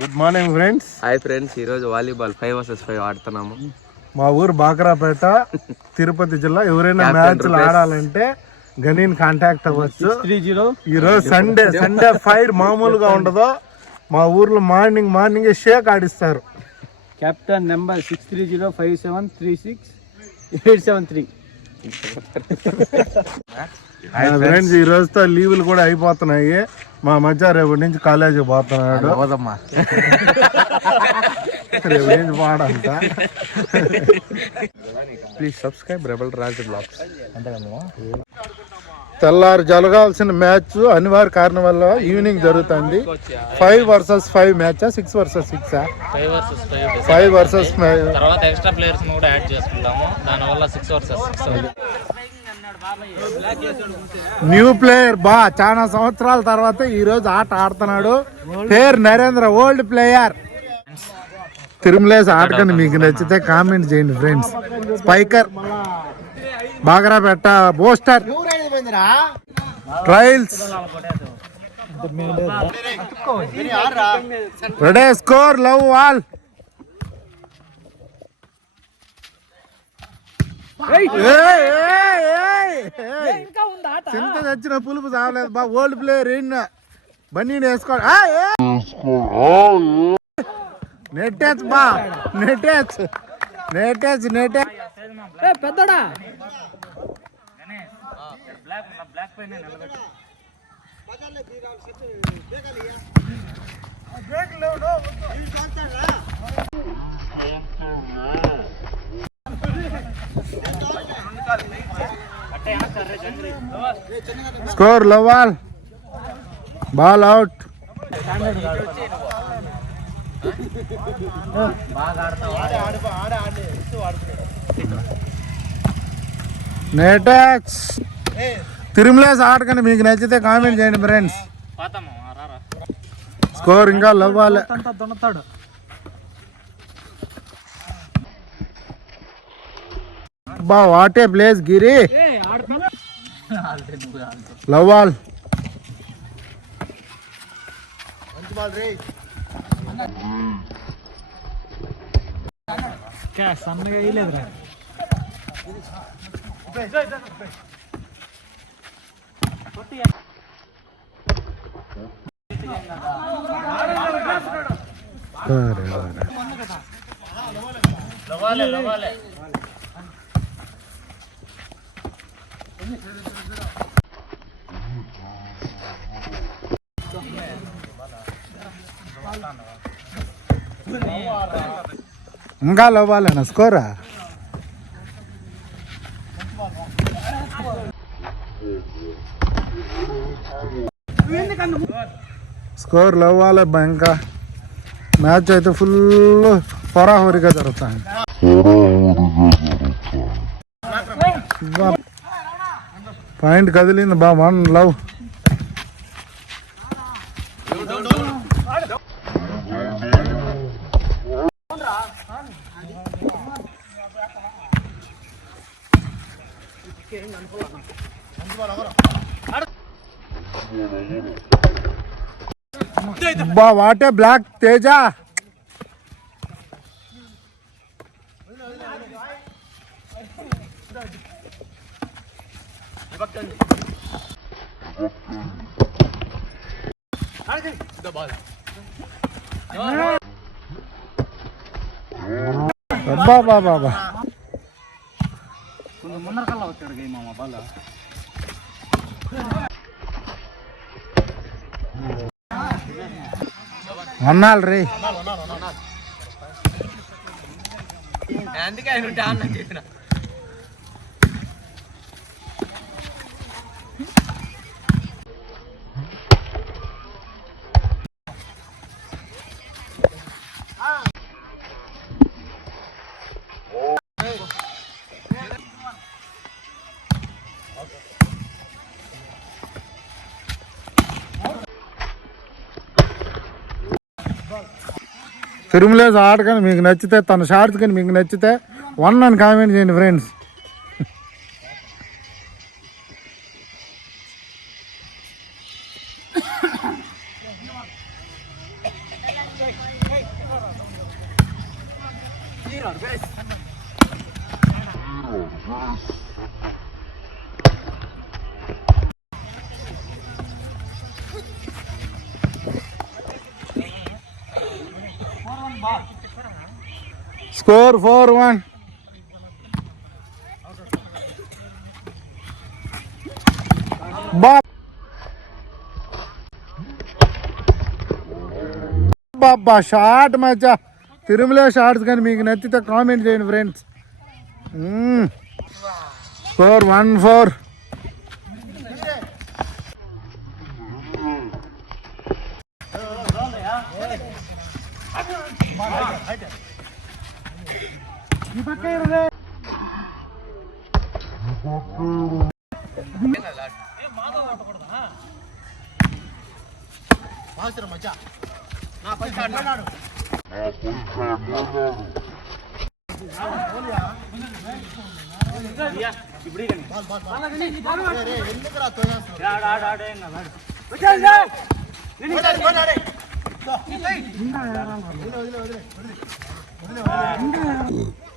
Good morning friends. Hi friends, ఈరోజు వాలీబాల్ 5 vs 5 ఆడుతున్నాము. మా ఊరు బాకరాపేట, తిరుపతి జిల్లా. ఎవరైనా మ్యాచ్లు ఆడాలంటే గనీని కాంటాక్ట్ అవ్వచ్చు. ఈరోజు సండే ఫైర్ మామూలుగా ఉండదు. మా ఊర్లో మార్నింగ్ షేక్ ఆడిస్తారు. Captain number 6305736873. ఫ్రెండ్స్, ఈ రోజుతో లీవులు కూడా అయిపోతున్నాయి. మా మధ్య రేపు నుంచి కాలేజీకి పోతున్నాడు. రేపు నుంచి పాడంట. Please subscribe rebel Raj blogs. తెల్లారు జరగాల్సిన మ్యాచ్ అనివార్య కారణం వల్ల ఈవినింగ్ జరుగుతుంది. 5 vs 5 మ్యాచ్, 6 vs 6, 5 vs 5. తర్వాత ఎక్స్ట్రా ప్లేయర్స్ కూడా యాడ్ చేసుకుంటాము. దానివల్ల 6 vs 6. న్యూ ప్లేయర్ చాలా సంవత్సరాల తర్వాత ఈ రోజు ఆట ఆడుతున్నాడు. పేరు నరేంద్ర, ఓల్డ్ ప్లేయర్. తిరుమలేసి ఆటకని మీకు నచ్చితే కామెంట్ చేయండి ఫ్రెండ్స్. స్పైకర్, బాగరాపేట బోస్టర్, trials, ready, score, love all. చింత తెచ్చిన పులుపు చావలేదు బా. ఓల్డ్ ప్లేయర్ బన్నీ వేసుకో. నెట్టేచ్ బా, నెట్టేచ్ పెద్దడా. Score, love all, ball out. నెటాచ్. తిరుమలేసి ఆటకండి మీకు నచ్చితే కామెంట్ చేయండి ఫ్రెండ్స్. స్కోర్ ఇంకా లవ్ ఆల్. బా what a place Giri. Love all. సన్నగా వేయలేదురా. ఇంకా లవ్వాలేనా స్కోరా? స్కోర్ లవ్వాలే. ఇంకా మ్యాచ్ అయితే ఫుల్ హోరాహోరీగా జరుగుతుంది. పాయింట్ కదిలింది బా. 1 లవ్. బా వాటే బ్లాక్ తేజ. బాబా ముందరకల్లా వచ్చాడు గేమ్ మా బాల్. అన్నాళ్ళు రే. అందుకే ఆయన అన్న చెప్పిన. తిరుమలేసి ఆట కానీ మీకు నచ్చితే, తన షార్ట్స్ కానీ మీకు నచ్చితే 1 అని కామెంట్ చేయండి ఫ్రెండ్స్. Score 4-1. బాబా షార్ట్ మచ్చా తిరుమల షార్ట్స్ కానీ మీకు నచ్చితే కామెంట్ చేయండి ఫ్రెండ్స్. స్కోర్ 1-4.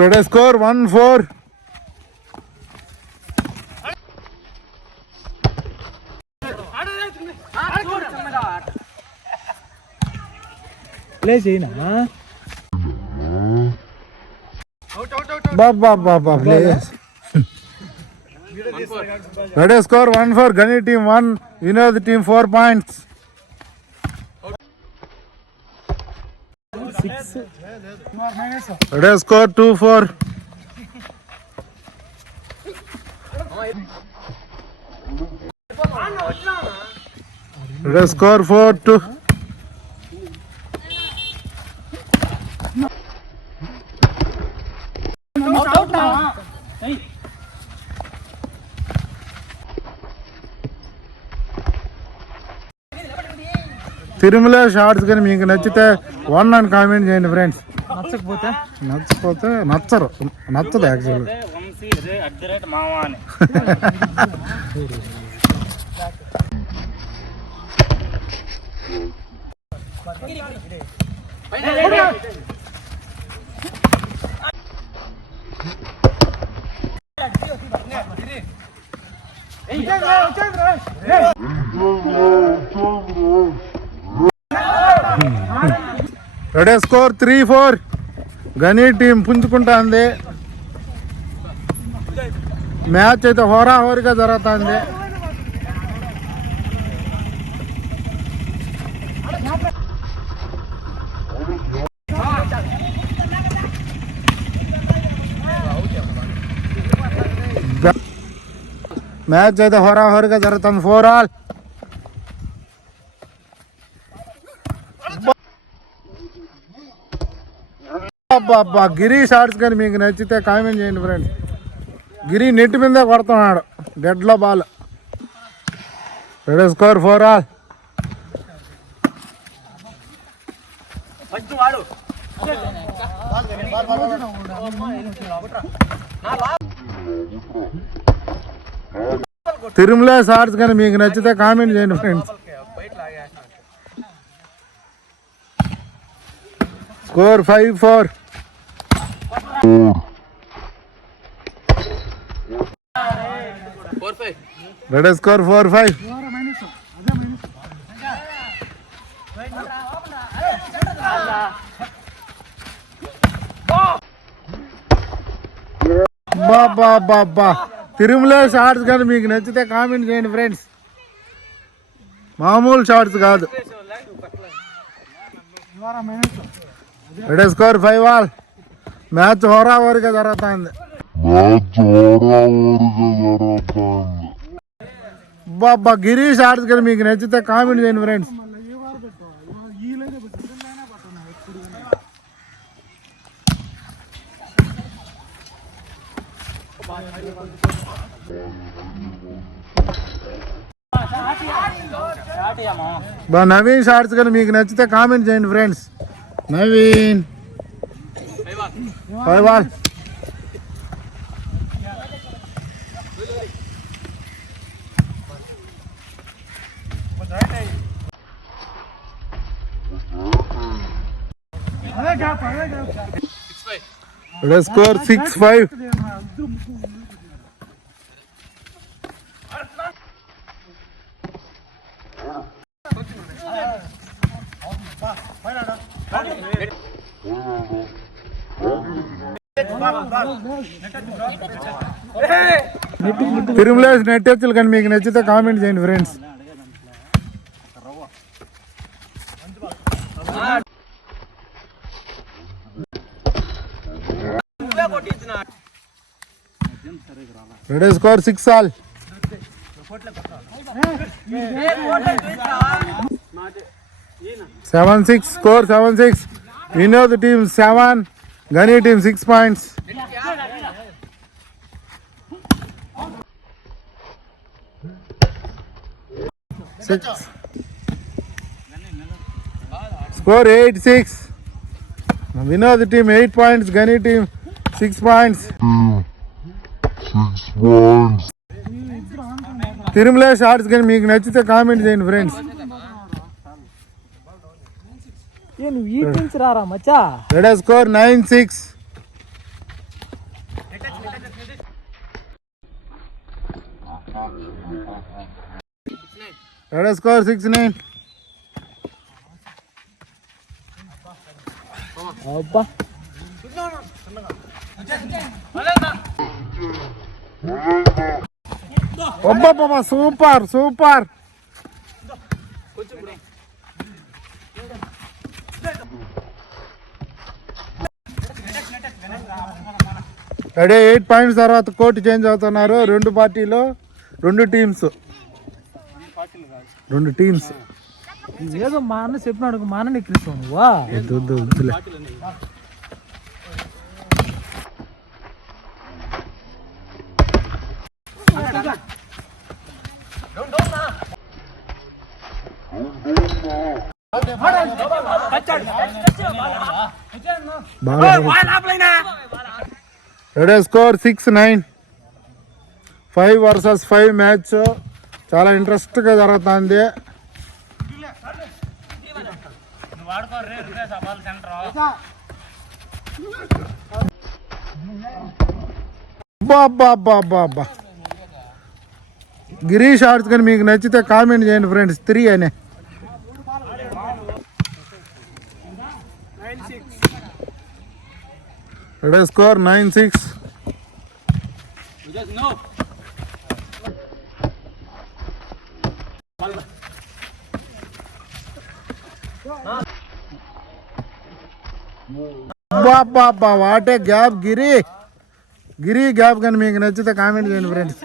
Ready, score 1-4. ప్లే చేయనా Baba, please. Ready, score 1-4. Gani team 1. Vinod team 4 points. 6 Ready, score 2-4. Ready, score 4-2. Tirumala షార్ట్స్ కానీ మీకు నచ్చితే 1 అని కామెంట్ చేయండి ఫ్రెండ్స్. నచ్చకపోతే నచ్చదు యాక్చువల్లీ. Ready, score 3-4. గనీ టీం పుంజుకుంటుంది. మ్యాచ్ అయితే హోరాహోరీగా జరుగుతుంది. మ్యాచ్ అయితే హోరాహోరీగా జరుగుతుంది. 4-all. బాబా గిరి షార్ట్స్ కానీ మీకు నచ్చితే కామెంట్ చేయండి ఫ్రెండ్స్. గిరి నెట్ మీద కొడుతున్నాడు డెడ్లో ball. Ready, score 4-all. Tirumala షార్ట్స్ కానీ మీకు నచ్చితే కామెంట్ చేయండి ఫ్రెండ్స్. స్కోర్ 5-4. Ready, score 4-5. బాబా తిరుమల షార్ట్స్ కానీ మీకు నచ్చితే కామెంట్ చేయండి ఫ్రెండ్స్. మామూలు షార్ట్స్ కాదు. Ready, score 5-all. మ్యాచ్ హోరాహోరీగా జరుగుతుంది. బాబా గిరి షార్ట్స్ కానీ మీకు నచ్చితే కామెంట్ చేయండి ఫ్రెండ్స్. నవీన్ షార్ట్స్ కానీ మీకు నచ్చితే కామెంట్ చేయండి friends. Naveen 5-all. Score 6-5. Tirumalesh net వచ్చులు కానీ మీకు నచ్చితే కామెంట్ చేయండి friends. Ready score 6-all. 7-6 score 7-6. Vinod team 7, Gani team 6 points. Score 8-6. Vinod team 8 points, Gani team 6 points. Tirumala షార్ట్స్ కానీ మీకు నచ్చితే కామెంట్ చేయండి ఫ్రెండ్స్. నువ్వు ఈ టీమ్స్ రారా మచ్చా. Ready score 9-6. Ready score 6-9. అబ్బా అబ్బా సూపర్ సూపర్. రెడీ 8 points తర్వాత కోర్టు చేంజ్ అవుతున్నారు. 2 పార్టీలు 2 టీమ్స్. ఏదో మా అన్న చెప్పినాడు, మా అన్న ఎక్కిస్తావు నువ్వా. వద్దులే. Ready score 6-9. 5 versus 5 మ్యాచ్ చాలా ఇంట్రెస్ట్గా జరుగుతుంది. బాబా గిరీష్ ఆర్ట్స్ కానీ మీకు నచ్చితే కామెంట్ చేయండి ఫ్రెండ్స్. 3 అనే. Ready score 9-6. బాబా వాటే గ్యాప్. గిరి గ్యాప్ కానీ మీకు నచ్చితే కామెంట్ చేయండి ఫ్రెండ్స్.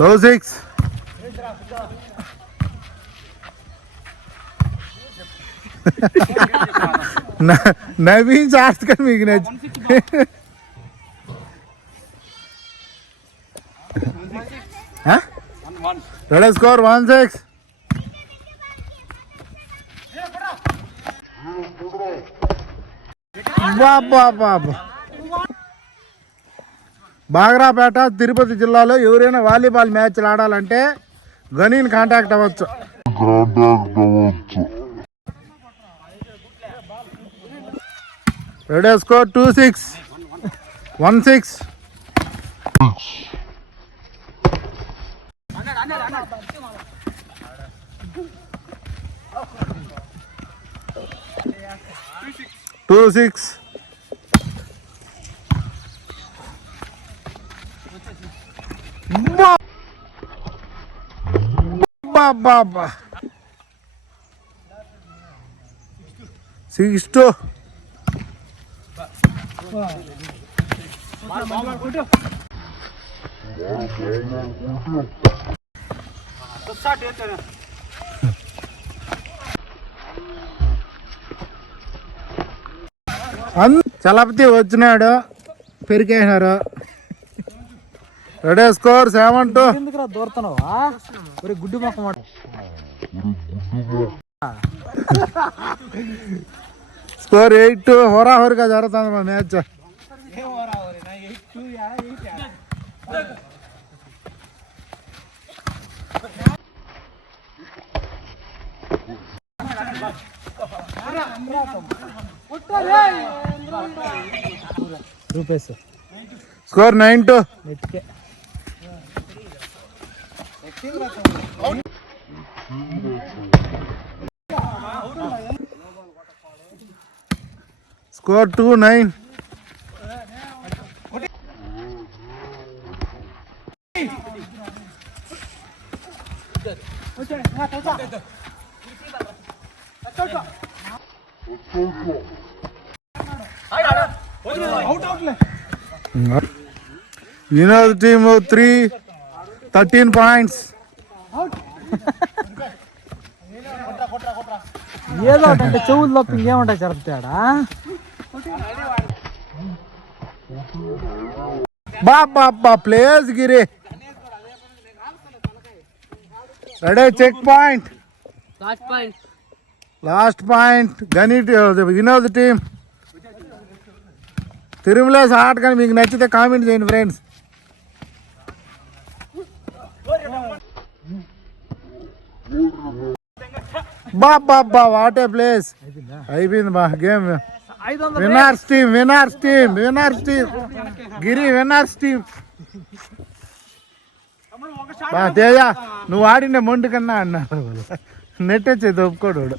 లో 6. నవీన్ చార్జ్ కానీ మీకు నచ్చి రెడీ స్కోర్ 1-6. బాగ్రాపేట తిరుపతి జిల్లాలో ఎవరైనా వాలీబాల్ మ్యాచ్లు ఆడాలంటే గనీని కాంటాక్ట్ అవ్వచ్చు. Ready score 2-6. 1-6. బాబా 6-2. చలపతి వచ్చినాడు, పెరికేసినారు. Ready score 7-2. ఎందుకురా దూరుతున్నావా గుడ్డి మొక్క మాట. స్కోర్ 8-2. హోరాహోరిగా జరుగుతుంది మా మ్యాచ్. రూపీస్ స్కోర్ 9-2. నెట్కే స్కోర్ 2-9. Vinod team 13 points. ఏదో ఒకటి అంటే చెవులు తప్ప ఇంకేముంటాయి జరుగుతాడా. బా players Giri ready. Check point, last point Gani Vinod టీమ్. తిరుమలేస్ ఆట కానీ మీకు నచ్చితే కామెంట్ చేయండి ఫ్రెండ్స్. బా వాట్ ఏ ప్లేస్. అయిపోయింది బా గేమ్. విన్నర్స్ టీమ్ గిరి విన్నర్స్ టీమ్. బా తేజ నువ్వు ఆడిన మొండి కన్నా అన్నారు. నెట్ వచ్చేది ఒప్పుకోడు.